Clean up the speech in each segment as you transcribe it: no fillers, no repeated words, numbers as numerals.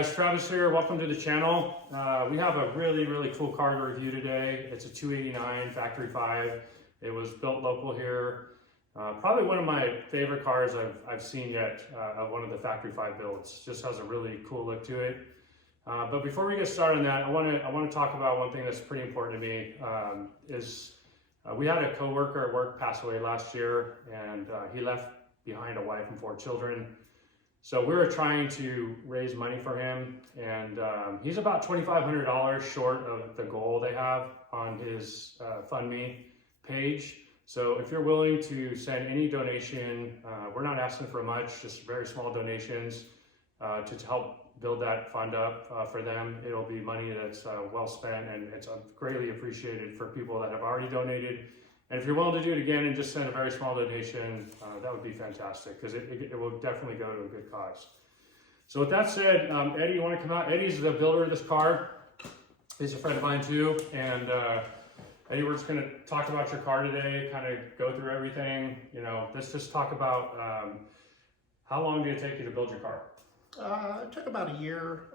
guys, Travis here. Welcome to the channel. We have a really cool car to review today. It's a 289 Factory 5. It was built local here. Probably one of my favorite cars I've seen yet of one of the Factory 5 builds. Just has a really cool look to it. But before we get started on that, I want to talk about one thing that's pretty important to me. We had a coworker at work pass away last year, and he left behind a wife and 4 children. So we were trying to raise money for him, and he's about $2,500 short of the goal they have on his Fund Me page. So if you're willing to send any donation, we're not asking for much, just very small donations to help build that fund up for them. It'll be money that's well spent, and it's greatly appreciated for people that have already donated. And if you're willing to do it again and just send a very small donation, that would be fantastic, because it will definitely go to a good cause. So with that said, Eddie, you want to come out? Eddie's the builder of this car. He's a friend of mine too. And Eddie, we're just going to talk about your car today, kind of go through everything. You know, let's just talk about how long did it take you to build your car? It took about a year.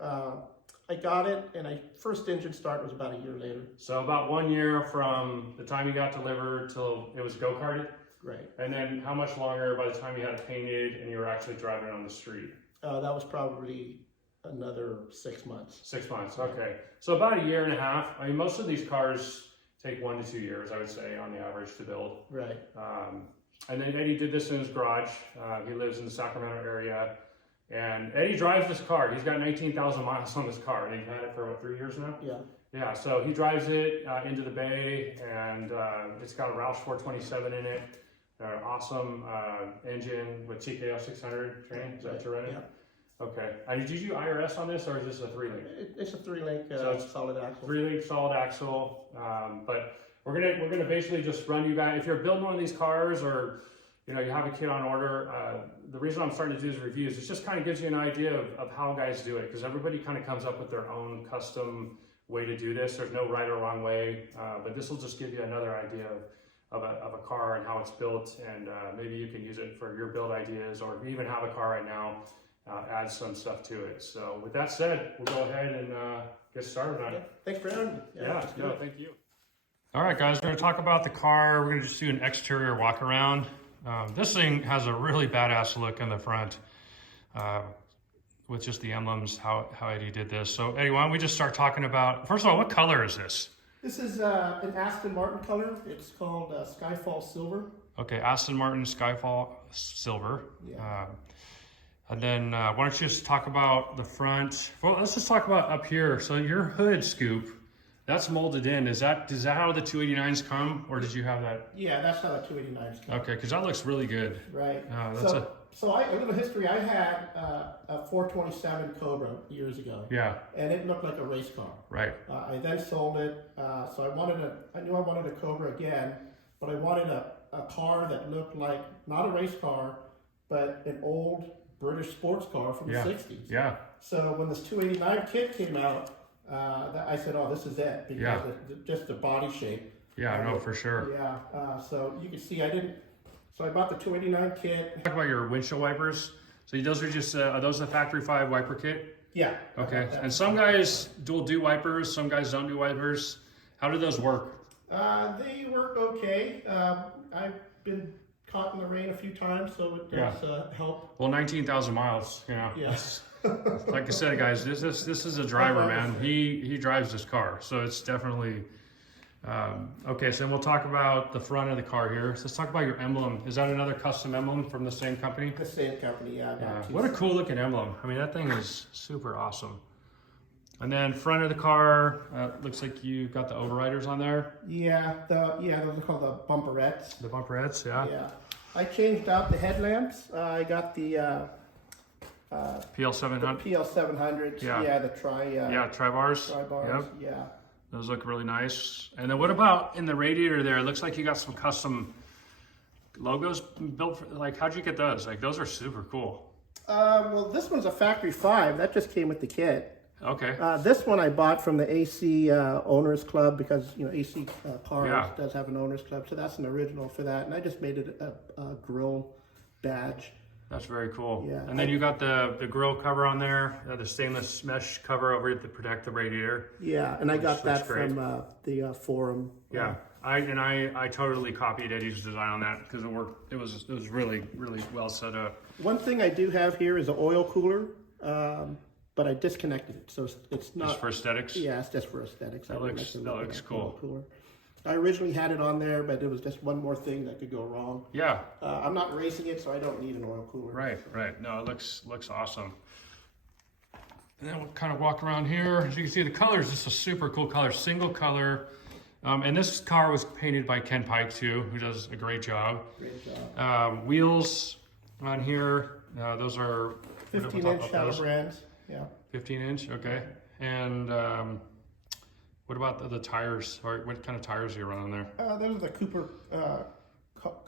I got it, and first engine start was about a year later. So about 1 year from the time you got delivered till it was go-karted? Right. And then how much longer by the time you had it painted and you were actually driving on the street? That was probably another 6 months. 6 months, okay. So about a year and a half. I mean, most of these cars take 1 to 2 years, I would say, on the average to build. Right. And then Eddie did this in his garage. He lives in the Sacramento area. And Eddie drives this car. He's got 19,000 miles on this car, and he's had it for what, 3 years now? Yeah. Yeah, so he drives it into the bay, and it's got a Roush 427 in it. An awesome engine with TKO 600 train. Is that what you're running? Yeah. Okay. Did you do IRS on this, or is this a 3-link? It's a 3-link solid axle. 3-link solid axle. But we're gonna basically just run you guys. If you're building one of these cars, or you know, you have a kit on order, the reason I'm starting to do these reviews, it just kind of gives you an idea of how guys do it, because everybody kind of comes up with their own custom way to do this. There's no right or wrong way, but this will just give you another idea of a car and how it's built, and maybe you can use it for your build ideas, or if you even have a car right now, add some stuff to it. So with that said, we'll go ahead and get started on it. Thanks for having me. Yeah, thank you. All right, guys, we're going to talk about the car. We're going to just do an exterior walk around. This thing has a really badass look in the front with just the emblems, how Eddie did this. So Eddie, why don't we just start talking about, first of all, what color is this? This is an Aston Martin color. It's called Skyfall Silver. Okay, Aston Martin Skyfall Silver. Yeah. And then why don't you just talk about the front? Well, let's just talk about up here. So your hood scoop, that's molded in. Is that how the 289s come, or did you have that? Yeah, that's how the 289s come. Okay, because that looks really good. Right. A little history. I had a 427 Cobra years ago. Yeah. And it looked like a race car. Right. I then sold it. So I knew I wanted a Cobra again, but I wanted a car that looked like not a race car, but an old British sports car from the 60s. Yeah. So when this 289 kit came out, I said, "Oh, this is it," because just the body shape. Yeah, no, for sure. Yeah. So you can see So I bought the 289 kit. Talk about your windshield wipers. So those are just are those the Factory 5 wiper kit? Yeah. Okay. And some guys will do wipers, some guys don't do wipers. How do those work? They work okay. I've been caught in the rain a few times, so it does help. Well, 19,000 miles, you know. Yes. Like I said, guys, this is a driver, man. He drives this car, so it's definitely okay. So we'll talk about the front of the car here. So let's talk about your emblem. Is that another custom emblem from the same company? The same company, yeah. What a cool looking emblem. I mean, that thing is super awesome. And then front of the car, looks like you got the overriders on there. Yeah, those are called the bumperettes. The bumperettes, yeah. Yeah. I changed out the headlamps. I got the PL700. PL700s. Yeah, the tri-bars. Yep. Yeah. Those look really nice. And then what about in the radiator there? It looks like you got some custom logos built for, like, how'd you get those? Like, those are super cool. Well, this one's a Factory 5. That just came with the kit. Okay. This one I bought from the AC Owners Club, because, you know, AC Cars does have an Owners Club. So that's an original for that. And I just made it a grill badge. That's very cool. Yeah. And then you got the grill cover on there, the stainless mesh cover over it to protect the radiator. Yeah, and I got that great. from the forum. Yeah, I totally copied Eddie's design on that because it worked. It was really well set up. One thing I do have here is an oil cooler, but I disconnected it, so it's not Just for aesthetics. Yeah, it's just for aesthetics. That looks cool. Cooler. I originally had it on there, but it was just one more thing that could go wrong. Yeah. I'm not racing it, so I don't need an oil cooler. Right, right. No, it looks awesome. And then we'll kind of walk around here. As you can see, the color is just a super cool color, single color. And this car was painted by Ken Pike too, who does a great job. Great job. Wheels on here, those are 15-inch Halibrands. Yeah. 15-inch, okay. And what about the tires? Or what kind of tires do you run on there? Those are the Cooper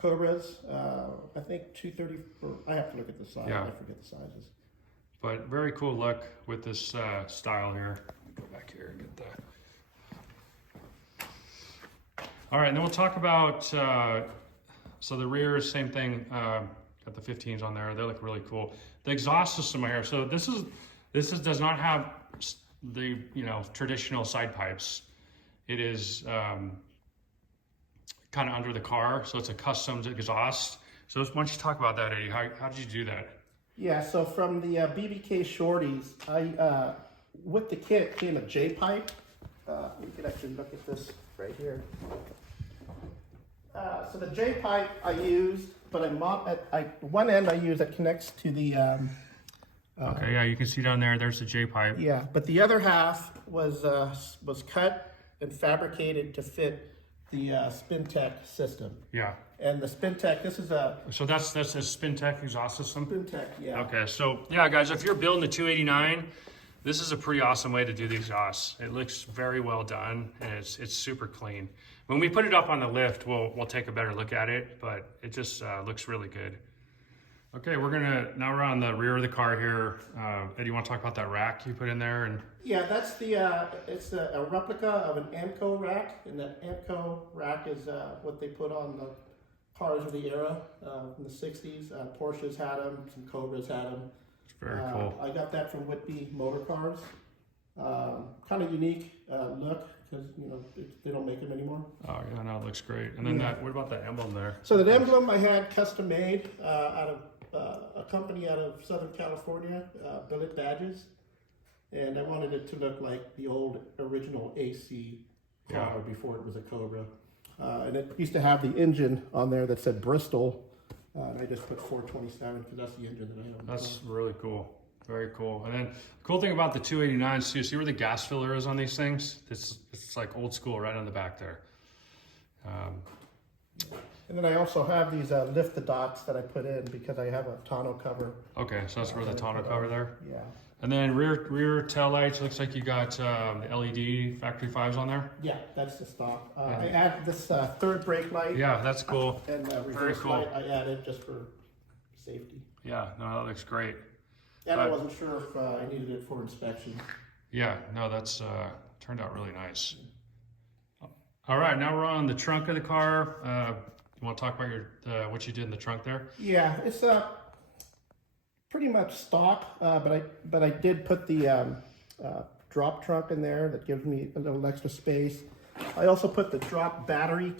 Cobras. I think 230. I have to look at the size. Yeah. I forget the sizes. But very cool look with this style here. Go back here and get that. All right, and then we'll talk about, so the rear is same thing, got the 15s on there, they look really cool. The exhaust system here, so this does not have the, traditional side pipes. It is kind of under the car, so it's a custom exhaust. So why don't you talk about that, Eddie? How did you do that? Yeah, so from the BBK Shorties, with the kit came a J pipe. You can actually look at this right here. So the J pipe I used, but at one end I use that connects to the. Okay, yeah, you can see down there. There's the J pipe. Yeah, but the other half was cut and fabricated to fit the SpinTech system. Yeah. And the SpinTech, this is a. So that's a SpinTech exhaust system. SpinTech, yeah. Okay, so yeah, guys, if you're building a 289, this is a pretty awesome way to do the exhaust. It looks very well done, and it's super clean. When we put it up on the lift, we'll take a better look at it, but it just looks really good. Okay, now we're on the rear of the car here. Eddie, you want to talk about that rack you put in there? And yeah, that's it's a replica of an Amco rack, and that Amco rack is what they put on the cars of the era in the 60s. Porsches had them, some Cobras had them. It's very cool. I got that from Whitby Motor Cars. Kind of unique look, because they don't make them anymore. Oh yeah, no, it looks great. And then what about that emblem there? So that emblem I had custom made out of a company out of Southern California, Billet Badges, and I wanted it to look like the old original AC car before it was a Cobra. And it used to have the engine on there that said Bristol, and I just put 427 because that's the engine that I have. That's really cool. Very cool. And then the cool thing about the 289s, too, see where the gas filler is on these things? It's like old school right on the back there. And then I also have these lift the dots that I put in because I have a tonneau cover. Okay, so that's where the tonneau cover there? Yeah. And then rear tail lights, looks like you got the LED factory 5s on there? Yeah, that's the stock. I added this third brake light. Yeah, that's cool. And reverse light I added just for safety. Yeah, no, that looks great. And I wasn't sure if I needed it for inspection. Yeah, no, that's turned out really nice. All right, now we're on the trunk of the car. You want to talk about what you did in the trunk there? Yeah, it's pretty much stock, but I did put the drop trunk in there that gives me a little extra space. I also put the drop battery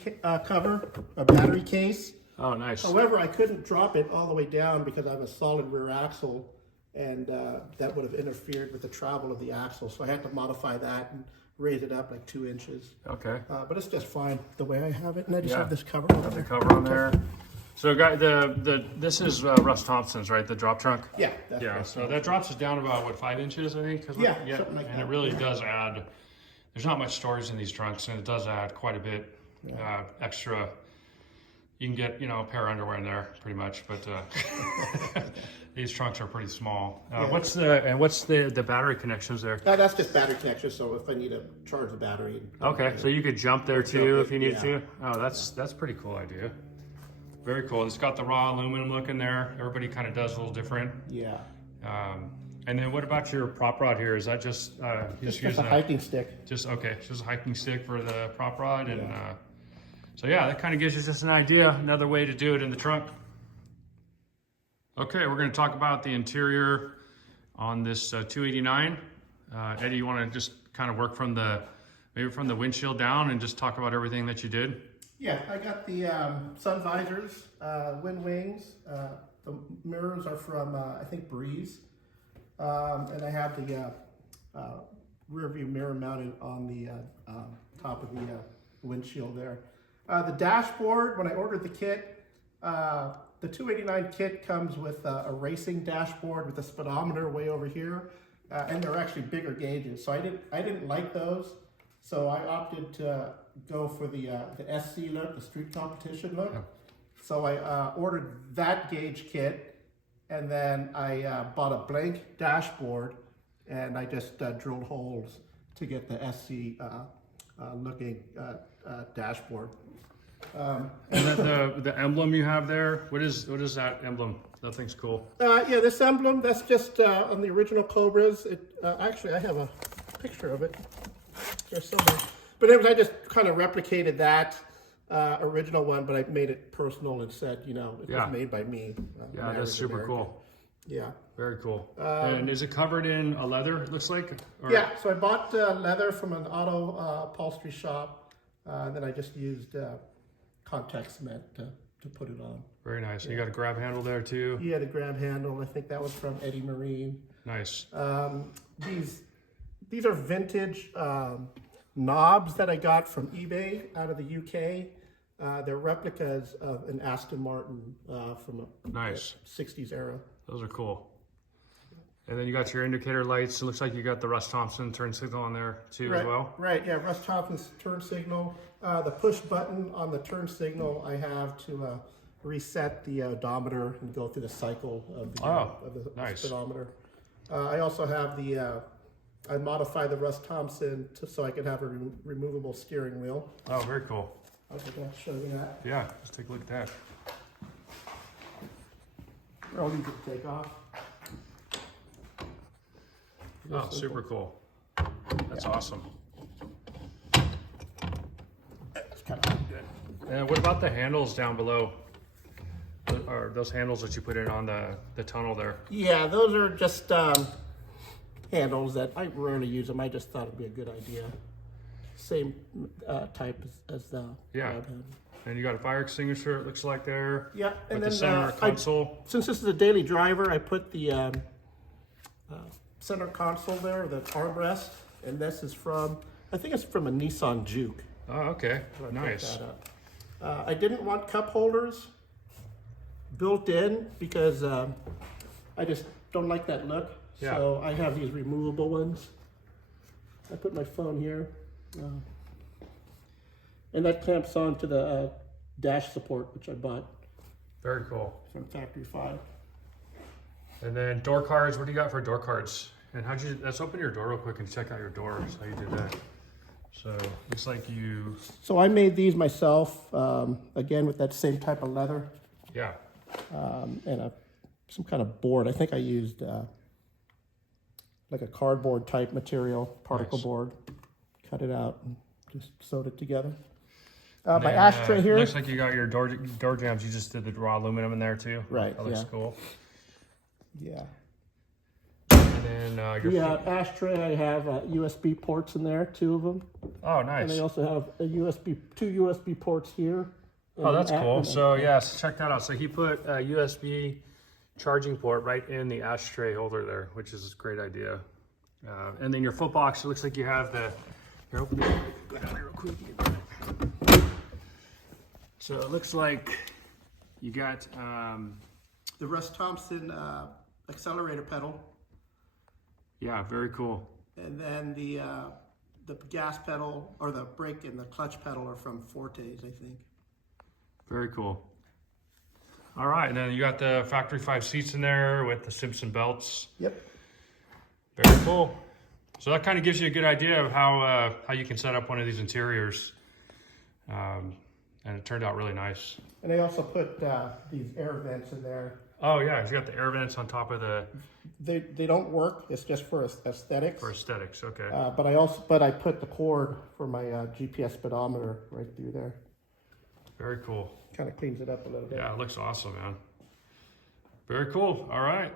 cover, a battery case. Oh, nice. However, I couldn't drop it all the way down because I have a solid rear axle, and that would have interfered with the travel of the axle. So I had to modify that and raise it up like 2 inches. Okay. But it's just fine the way I have it, and I just have this cover on Got the there. cover on there. So, guys, this is Russ Thompson's, right? The drop trunk. Yeah. That's Yeah. So that drops us down about 5 inches, I think. Yeah, something like and that. it really does add. There's not much storage in these trunks, and it does add quite a bit extra. You can get a pair of underwear in there, pretty much, but these trunks are pretty small. What's the battery connections there? That's just battery connection, so if I need to charge the battery. Okay, so you could jump there too if you needed yeah. to. Oh, that's a pretty cool idea. Very cool. It's got the raw aluminum look in there. Everybody kind of does a little different. Yeah. And then what about your prop rod here? Is that just Just a hiking stick. Just a hiking stick for the prop rod, and so yeah, that kind of gives you just an idea, another way to do it in the trunk. Okay, we're going to talk about the interior on this 289. Eddie, you want to just kind of work from maybe from the windshield down and just talk about everything that you did? Yeah, I got the sun visors, wind wings. The mirrors are from, I think, Breeze. And I have the rear view mirror mounted on the top of the windshield there. The dashboard, when I ordered the kit, the 289 kit comes with a racing dashboard with a speedometer way over here, and they're actually bigger gauges. So I didn't like those, so I opted to go for the SC look, the street competition look. Oh. So I ordered that gauge kit, and then I bought a blank dashboard, and I just drilled holes to get the SC looking dashboard. And then the emblem you have there, what is that emblem? That thing's cool. Yeah, this emblem, that's just on the original Cobras. Actually, I have a picture of it there somewhere. But anyways, I just kind of replicated that original one, but I made it personal and said, it was made by me. Yeah, that's super cool. Yeah. Very cool. And is it covered in a leather, it looks like? Or? Yeah, so I bought leather from an auto upholstery shop. Then I just used contact cement to put it on. Very nice. Yeah. You got a grab handle there too? Yeah, the grab handle. I think that was from Eddie Marine. Nice. These are vintage knobs that I got from eBay out of the UK. They're replicas of an Aston Martin from a nice 60s era. Those are cool. And then you got your indicator lights. It looks like you got the Russ Thompson turn signal on there too as well. Right, yeah, Russ Thompson's turn signal. The push button on the turn signal I have to reset the odometer and go through the cycle of the nice. speedometer. I also have I modified the Russ Thompson so I could have a removable steering wheel. Oh, very cool. I'll show you that. Yeah, let's take a look at that. I'll leave it to take off. Oh, super cool. That's awesome. It's kind of good. And what about the handles down below? Are those handles that you put in on the tunnel there? Yeah, those are just handles that I rarely use them. I just thought it'd be a good idea. Same type as the grab handle. And you got a fire extinguisher, it looks like there. Yeah, and with then the center console. since this is a daily driver, I put the center console there, the armrest, and this is I think it's from a Nissan Juke. Oh, okay, nice. I didn't want cup holders built in because I just don't like that look. Yeah. So I have these removable ones. I put my phone here. And that clamps on to the dash support, which I bought. Very cool. From Factory 5. And then door cards, what do you got for door cards? And let's open your door real quick and check out your doors, how you did that. So, looks like So I made these myself, again with that same type of leather. Yeah. And some kind of board. I think I used like a cardboard type material, particle board. Cut it out and just sewed it together. My ashtray here. Looks like you got your door jambs. You just did the raw aluminum in there too. Right. That looks cool. Yeah. And then your ashtray. I have USB ports in there, 2 of them. Oh, nice. And I also have two USB ports here. Oh, that's cool. So yes, check that out. So he put a USB charging port right in the ashtray holder there, which is a great idea. And then your foot box. It looks like you have the. Here, open it. Go down here real quick. So it looks like you got the Russ Thompson accelerator pedal. Yeah, very cool. And then the gas pedal or the brake and the clutch pedal are from Fortes, I think. Very cool. All right, and then you got the Factory 5 seats in there with the Simpson belts. Yep. Very cool. So that kind of gives you a good idea of how you can set up one of these interiors. And it turned out really nice. And I also put these air vents in there. Oh yeah, you got the air vents on top of the. They don't work. It's just for aesthetics. For aesthetics, okay. But I put the cord for my GPS speedometer right through there. Very cool. Kind of cleans it up a little bit. Yeah, it looks awesome, man. Very cool. All right.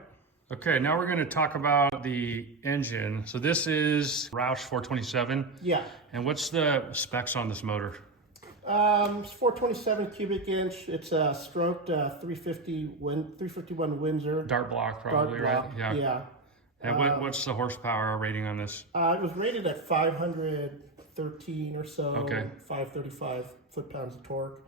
Okay, now we're going to talk about the engine. So this is Roush 427. Yeah. And what's the specs on this motor? It's 427 cubic inch. It's a stroked 351 Windsor. Dart block, probably, Dart block, right? Yeah. And what's the horsepower rating on this? It was rated at 513 or so. Okay. 535 foot-pounds of torque.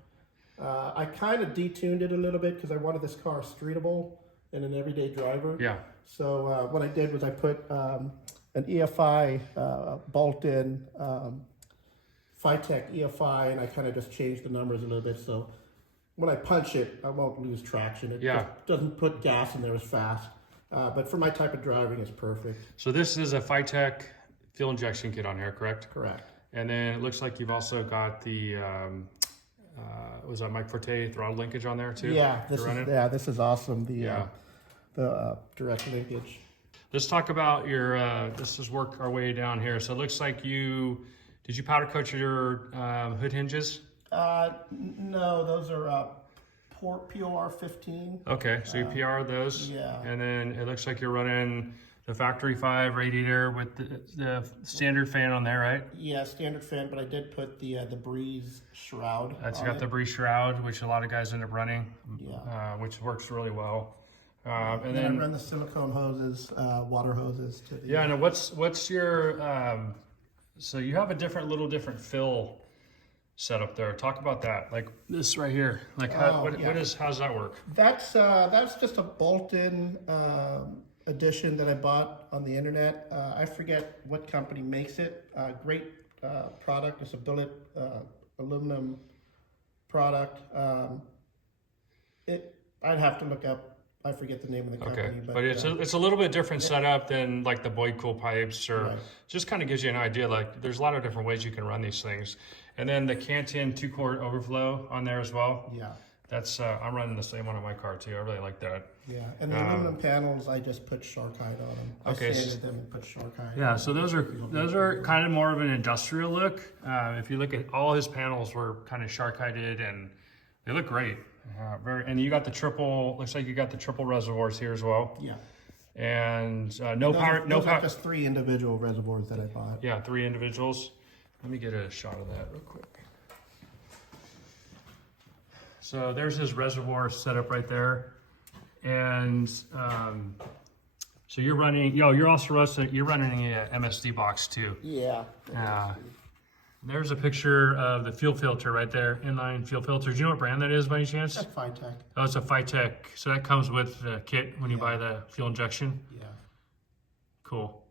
I kind of detuned it a little bit because I wanted this car streetable and an everyday driver. Yeah. So what I did was I put an EFI bolt-in Phytech EFI, and I kind of just changed the numbers a little bit. So when I punch it, I won't lose traction. It just doesn't put gas in there as fast. But for my type of driving, it's perfect. So this is a Phytech fuel injection kit on here, correct? Correct. And then it looks like you've also got the, was that Mike Forte throttle linkage on there too? Yeah, this is awesome. The direct linkage. Let's talk about your, let's just work our way down here. So it looks like did you powder coat your hood hinges? No, those are POR 15. Okay, so you PR those. Yeah. And then it looks like you're running the factory 5 radiator with the standard fan on there, right? Yeah, standard fan, but I did put the breeze shroud. That's got the breeze shroud, which a lot of guys end up running. Yeah. Which works really well. And then I run the silicone hoses, water hoses to the. Yeah, and what's your so you have a different fill setup there. Talk about that. Like this right here. Like how's that work? That's just a bolt-in addition that I bought on the internet. I forget what company makes it. Great product. It's a billet aluminum product. I'd have to look up. I forget the name of the company. Okay, but it's a little bit different setup than like the Boyd Cool pipes, or just kind of gives you an idea. Like there's a lot of different ways you can run these things, and then the Canton 2-quart overflow on there as well. Yeah, that's I'm running the same one on my car too. I really like that. Yeah, and the aluminum panels, I just put Sharkite on them. Okay, I sanded them and put Sharkite. Yeah, so those are kind of more of an industrial look. If you look at all his panels, were kind of Sharkited and they look great. And you got the triple. Looks like you got the triple reservoirs here as well. Yeah. And those are just 3 individual reservoirs that I bought. Yeah, 3 individuals. Let me get a shot of that real quick. So there's his reservoir setup right there, and so you're running. You're running a MSD box too. Yeah. There's a picture of the fuel filter right there, inline fuel filter. Do you know what brand that is by any chance? That's Phytech. Oh, it's a Phytech. So that comes with the kit when you buy the fuel injection? Yeah. Cool.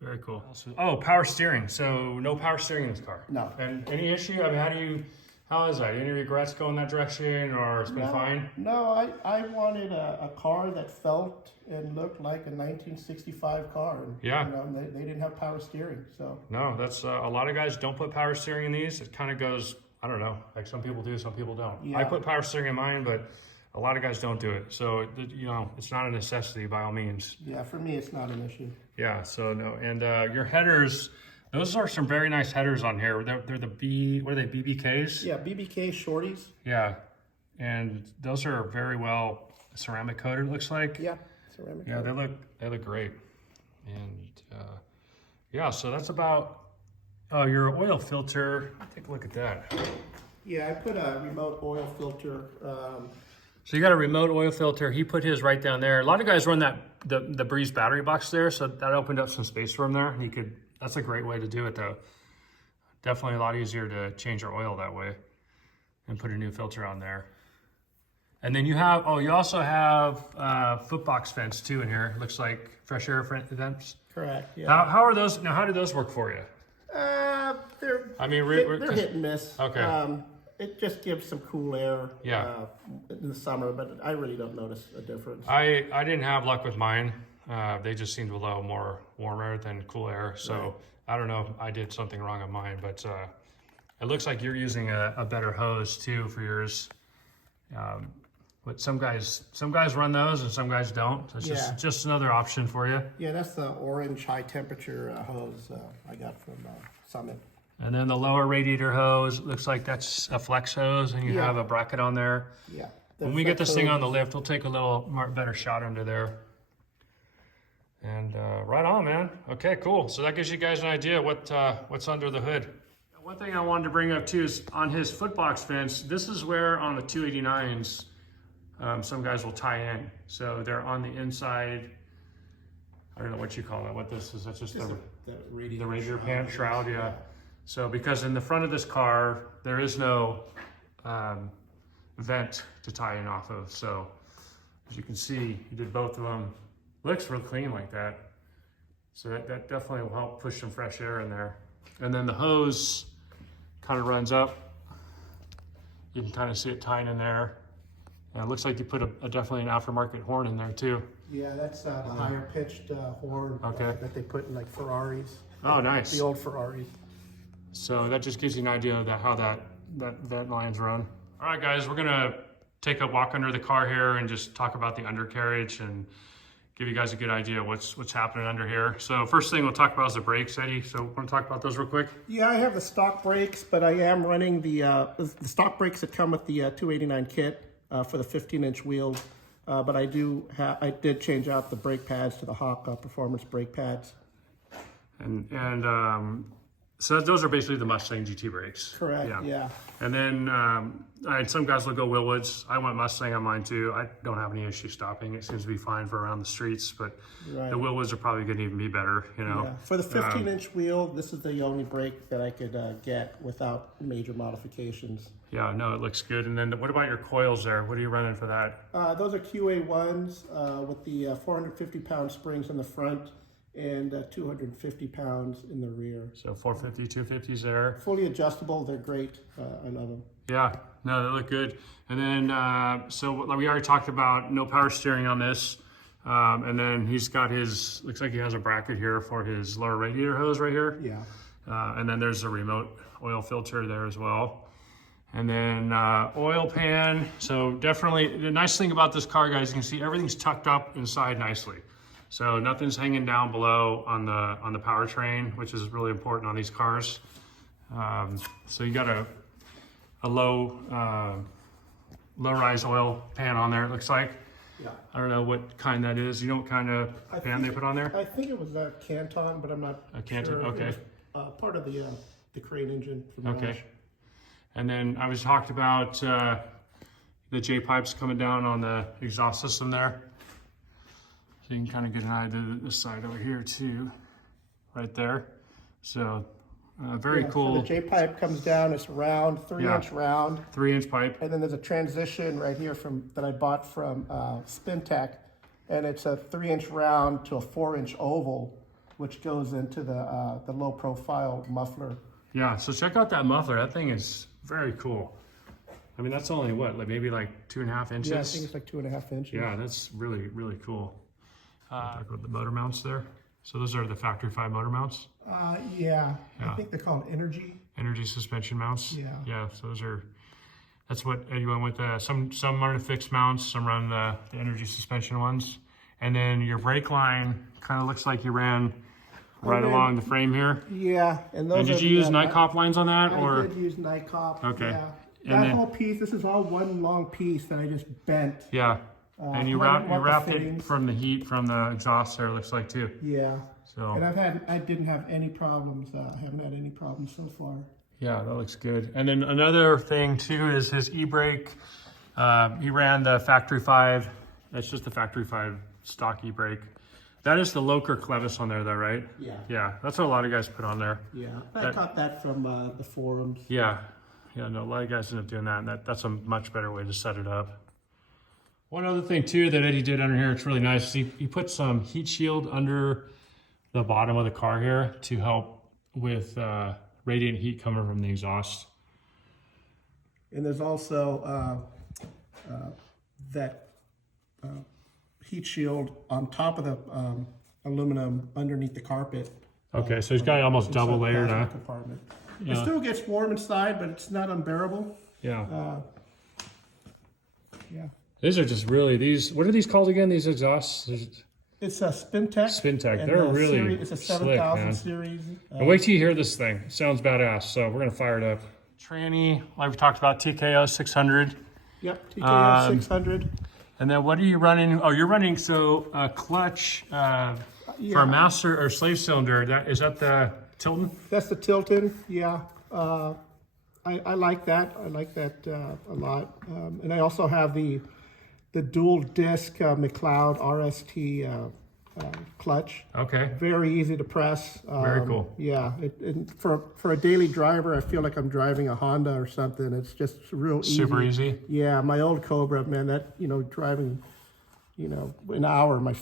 Very cool. Oh, power steering. So no power steering in this car? No. And any issue? I mean, how is that? Any regrets going that direction, or it's been fine? No, I wanted a car that felt and looked like a 1965 car. And, yeah. They didn't have power steering, so. No, that's a lot of guys don't put power steering in these. It kind of goes, I don't know, like some people do, some people don't. Yeah. I put power steering in mine, but a lot of guys don't do it. So, it's not a necessity by all means. Yeah, for me, it's not an issue. Yeah, so no. And your headers, those are some very nice headers on here. They're the what are they, BBKs? Yeah, BBK shorties. Yeah, and those are very well ceramic coated, it looks like. Yeah, ceramic coated. Yeah, they look great. And yeah, so that's about your oil filter. Take a look at that. Yeah, I put a remote oil filter. So you got a remote oil filter. He put his right down there. A lot of guys run the Breeze battery box there, so that opened up some space for him there. And that's a great way to do it though. Definitely a lot easier to change your oil that way and put a new filter on there. And then you also have footbox vents too in here. It looks like fresh air vents. Correct. Yeah. How are those? Now, how do those work for you? They're hit and miss. Okay. It just gives some cool air in the summer, but I really don't notice a difference. I didn't have luck with mine. They just seemed a little more warm air than cool air. So I don't know if I did something wrong on mine, but it looks like you're using a better hose too for yours. But some guys run those and some guys don't. So it's just another option for you. Yeah, that's the orange high temperature hose I got from Summit. And then the lower radiator hose, looks like that's a flex hose, and you have a bracket on there. Yeah. when we get this thing on the lift, we'll take a little better shot under there. And right on, man. Okay, cool. So that gives you guys an idea what's under the hood. One thing I wanted to bring up too is on his footbox fence, this is where on the 289s, some guys will tie in. So they're on the inside. I don't know what you call it, what this is. That's just the radiator pant shroud, yeah. So because in the front of this car, there is no vent to tie in off of. So as you can see, you did both of them. Looks real clean like that. So that definitely will help push some fresh air in there. And then the hose kind of runs up. You can kind of see it tying in there. And it looks like you put definitely an aftermarket horn in there too. Yeah, that's the higher pitched horn that they put in like Ferraris. Oh, nice. The old Ferraris. So that just gives you an idea of how that line's run. All right, guys, we're gonna take a walk under the car here and just talk about the undercarriage and give you guys a good idea what's happening under here. So first thing we'll talk about is the brakes, Eddie. So want to talk about those real quick? Yeah, I have the stock brakes, but I am running the stock brakes that come with the 289 kit for the 15-inch wheels. But I did change out the brake pads to the Hawk Performance brake pads. And so those are basically the Mustang GT brakes. Correct, yeah. And then some guys will go Willwoods. I went Mustang on mine too. I don't have any issue stopping. It seems to be fine for around the streets, but the Willwoods are probably going to even be better, you know. Yeah. For the 15-inch wheel, this is the only brake that I could get without major modifications. Yeah, no, it looks good. And then what about your coils there? What are you running for that? Those are QA1s with the 450-pound springs in the front and 250 pounds in the rear. So 450, 250s there. Fully adjustable, they're great. I love them. Yeah, no, they look good. And then, so like we already talked about, no power steering on this. And then he's got looks like he has a bracket here for his lower radiator hose right here. Yeah. And then there's a remote oil filter there as well. And then oil pan. So definitely, the nice thing about this car, guys, you can see everything's tucked up inside nicely. So nothing's hanging down below on the powertrain, which is really important on these cars. So you got a low-rise oil pan on there, it looks like. Yeah. I don't know what kind that is. You know what kind of pan they put on there? I think it was a Canton, but I'm not sure. Okay. It was, part of the crane engine from Okay. Roush. And then I was talked about the J-pipes coming down on the exhaust system there. So you can kind of get an idea of this side over here too, right there. So very cool. So the J-pipe comes down, it's round, 3-inch round. 3-inch pipe. And then there's a transition right here that I bought from Spintech. And it's a 3-inch round to a 4-inch oval, which goes into the low profile muffler. Yeah, so check out that muffler. That thing is very cool. I mean, that's only what, like maybe like 2.5 inches? Yeah, I think it's like 2.5 inches. Yeah, that's really, really cool. Talk about the motor mounts there. So those are the factory 5 motor mounts? Yeah, I think they're called Energy suspension mounts. Yeah. Yeah, so that's what you went with. Some run the fixed mounts, some run the energy suspension ones. And then your brake line kind of looks like you ran along the frame here. Yeah. And did you use Nycop lines on that? I did use Nycop. Okay. Yeah. That whole piece, this is all one long piece that I just bent. Yeah. And you wrapped it from the heat from the exhaust there, it looks like too. Yeah. So. And I didn't have any problems. I haven't had any problems so far. Yeah, that looks good. And then another thing too is his e-brake. He ran the factory 5. That's just the factory 5 stock e-brake. That is the Loker clevis on there though, right? Yeah. Yeah, that's what a lot of guys put on there. Yeah, I caught that from the forums. Yeah. Yeah, no, a lot of guys end up doing that, and that's a much better way to set it up. One other thing too that Eddie did under here, it's really nice. He put some heat shield under the bottom of the car here to help with radiant heat coming from the exhaust. And there's also that heat shield on top of the aluminum underneath the carpet. Okay, so he's got it almost double layered, huh? Compartment. Yeah. It still gets warm inside, but it's not unbearable. Yeah. Yeah. These are just really, what are these called again, these exhausts? It's a Spintech. Spintech, they're really it's a slick, 7000 man. series. And wait till you hear this thing. It sounds badass, so we're gonna fire it up. Tranny, like we talked about, TKO 600. Yep, TKO 600. And then what are you running? Oh, you're running clutch for a master or slave cylinder. Is that the Tilton? That's the Tilton. Yeah, I like that. I like that a lot. And I also have the dual disc McLeod RST clutch. Okay. Very easy to press. Very cool. Yeah, for a daily driver, I feel like I'm driving a Honda or something. It's just real easy. Super easy. Yeah, my old Cobra, man, that, driving, an hour, my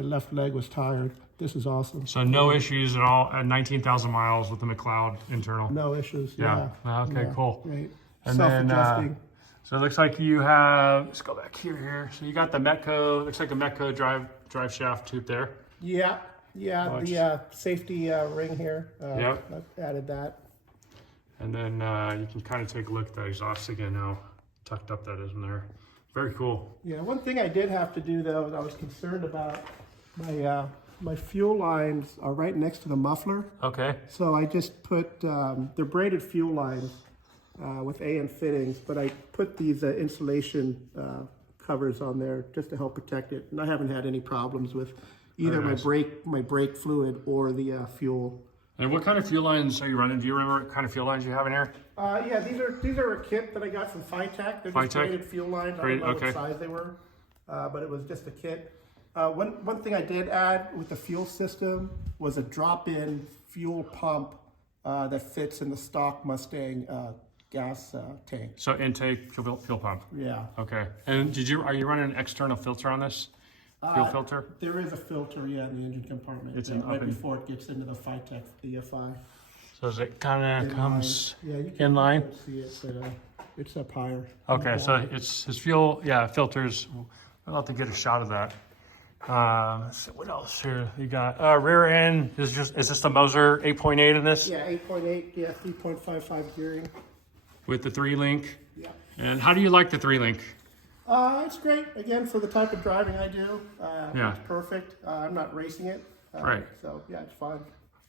left leg was tired. This is awesome. So no issues at all at 19,000 miles with the McLeod internal. No issues. Yeah. Yeah. Okay, Yeah, cool. Great. And Self-adjusting. So it looks like you have, let's go back here. So you got the Metco, looks like a Metco drive shaft tube there. Yeah, the safety ring here. Yep. I've added that. And then you can kind of take a look at that exhaust again, how tucked up that is in there. Very cool. Yeah, one thing I did have to do though, I was concerned about my fuel lines are right next to the muffler. Okay. So I just put, they're braided fuel lines with AN fittings, but I put these insulation covers on there just to help protect it. And I haven't had any problems with either my brake fluid or the fuel. And what kind of fuel lines are you running? Do you remember what kind of fuel lines you have in here? Yeah, these are a kit that I got from Fytech. They're just braided fuel lines. I don't know what size they were, but it was just a kit. One thing I did add with the fuel system was a drop-in fuel pump that fits in the stock Mustang gas tank. So intake fuel pump. Yeah. Okay. And are you running an external filter on this? Fuel filter? There is a filter, yeah, in the engine compartment. It's right before it gets into the Fytech EFI. So as it kind of comes you in line? See it, but it's up higher. Okay, so it's his fuel, filters. I'll have to get a shot of that. Let's see, what else here? You got rear end. Is this the Moser 8.8 in this? Yeah, 8.8, yeah, 3.55 gearing. With the 3-link? Yeah. And how do you like the 3-link? It's great. Again, for the type of driving I do, Yeah. it's perfect. I'm not racing it. Right. So, yeah, it's fine.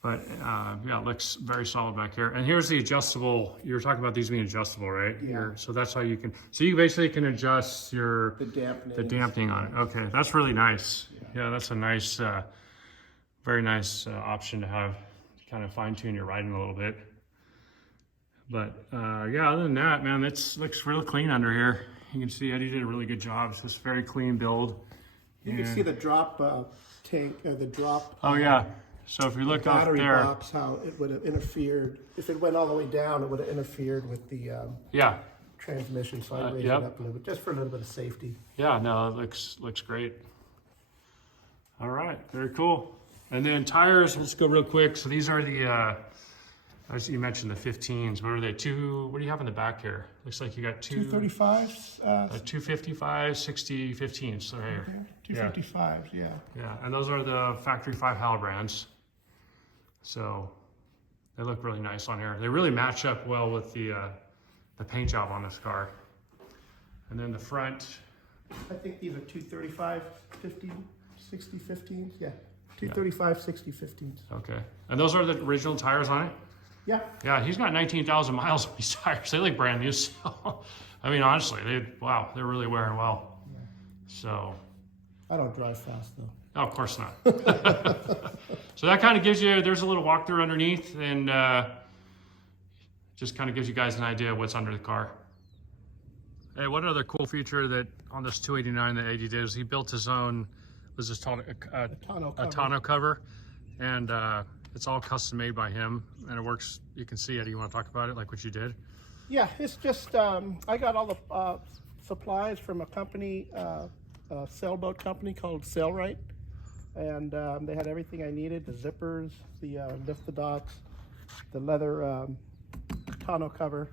But it looks very solid back here. And here's the adjustable. You were talking about these being adjustable, right? Yeah. So that's how you can. So you basically can adjust the dampening on it. Okay, that's really nice. Yeah, that's a nice, very nice option to have. Kind of fine tune your riding a little bit. But other than that, man, it looks real clean under here. You can see Eddie did a really good job. It's just very clean build. You can see the drop tank, the drop. Oh yeah. So if you look up there, battery box, how it would have interfered. If it went all the way down, it would have interfered with the transmission. So I raised it up a little bit, just for a little bit of safety. Yeah, no, it looks great. All right, very cool. And then tires, let's go real quick. So these are the, as you mentioned, the 15s. What are they? What do you have in the back here? Looks like you got 235s. 255, 60, 15s. So here. 255s, yeah. Yeah, and those are the factory 5 Hal brands. So they look really nice on here. They really match up well with the paint job on this car. And then the front. I think these are 235, 60, 15s. Yeah, 235, 60, 15s. Okay. And those are the original tires on it? Yeah. Yeah, he's got 19,000 miles on these tires. They look brand new. So, I mean, honestly, they're really wearing well. Yeah. So. I don't drive fast though. Oh, of course not. So that kind of gives you, there's a little walkthrough underneath, and just kind of gives you guys an idea of what's under the car. Hey, one other cool feature that on this 289 that Eddie did is he built his own, was this called a tonneau cover, and it's all custom made by him, and it works. You can see it. You want to talk about it, like what you did? Yeah, it's just I got all the supplies from a company, a sailboat company called Sailrite, and they had everything I needed: the zippers, the lift the docks, the leather tonneau cover,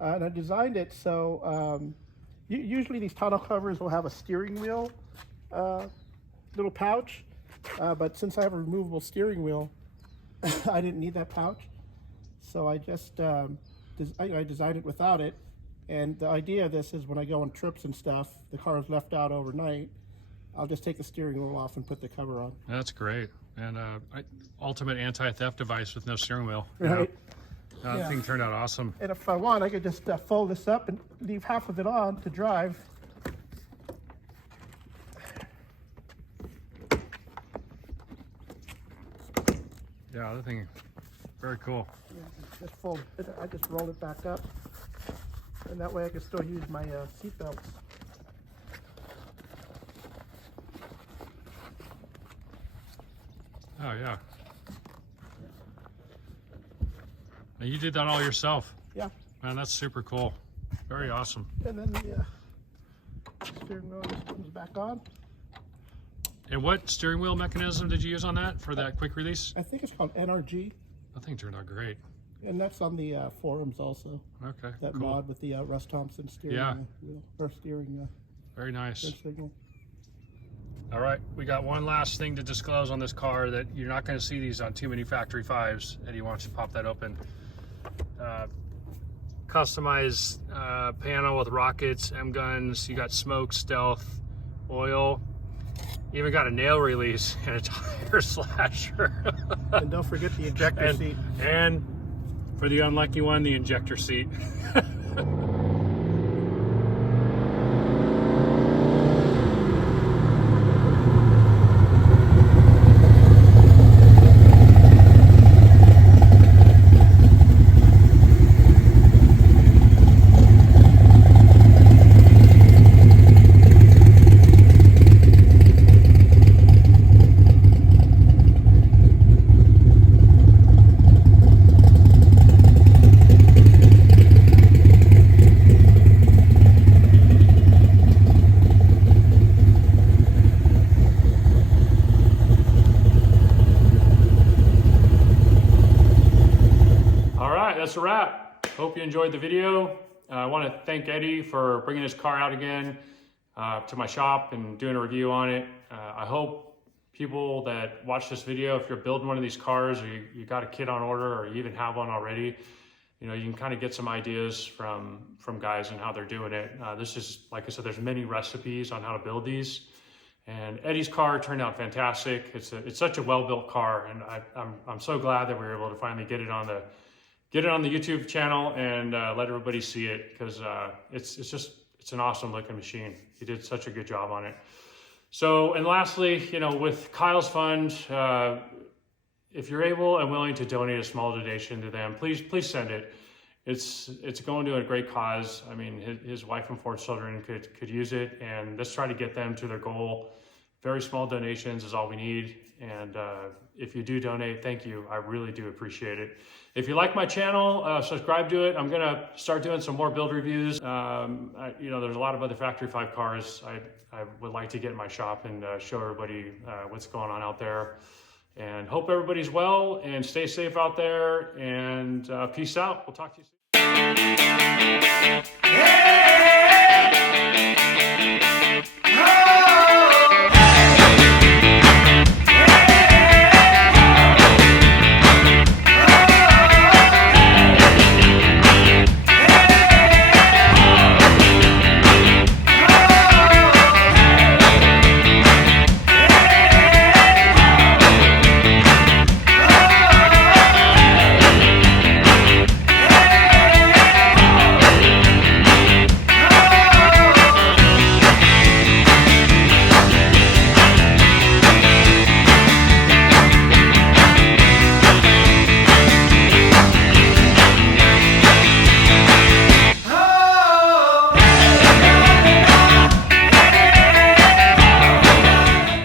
and I designed it so usually these tonneau covers will have a steering wheel little pouch, but since I have a removable steering wheel, I didn't need that pouch, so I just I designed it without it. And the idea of this is when I go on trips and stuff, the car is left out overnight, I'll just take the steering wheel off and put the cover on. That's great. And ultimate anti-theft device with no steering wheel. Right. That thing turned out awesome. And if I want, I could just fold this up and leave half of it on to drive. Yeah, that thing, very cool. Yeah, just fold it. I just roll it back up, and that way I can still use my seat belts. Oh yeah. And you did that all yourself. Yeah. Man, that's super cool. Very awesome. And then the steering wheel just comes back on. And what steering wheel mechanism did you use on that for that quick release? I think it's called NRG, That thing turned out great. and that's on the forums also. Okay, That cool. mod with the Russ Thompson steering wheel, or steering Very nice. signal. All right, we got one last thing to disclose on this car that you're not going to see these on too many factory fives. Eddie wants to pop that open. Customized panel with rockets, M guns. You got smoke, stealth, oil. Even got a nail release and a tire slasher. And don't forget the ejector seat. And for the unlucky one, the injector seat. That's a wrap. Hope you enjoyed the video. I want to thank Eddie for bringing his car out again to my shop and doing a review on it. I hope people that watch this video, if you're building one of these cars or you got a kit on order or you even have one already, you know, you can kind of get some ideas from guys and how they're doing it. This is, like I said, there's many recipes on how to build these. And Eddie's car turned out fantastic. It's such a well-built car, and I'm so glad that we were able to finally get it on the YouTube channel and let everybody see it, because it's an awesome looking machine. He did such a good job on it. So, and lastly, you know, with Kyle's Fund, if you're able and willing to donate a small donation to them, please send it. It's going to a great cause. I mean, his wife and 4 children could use it, and let's try to get them to their goal. Very small donations is all we need. And if you do donate, thank you. I really do appreciate it. If you like my channel, subscribe to it. I'm gonna start doing some more build reviews. You know, there's a lot of other Factory 5 cars I would like to get in my shop and show everybody what's going on out there. And hope everybody's well and stay safe out there, and peace out. We'll talk to you soon.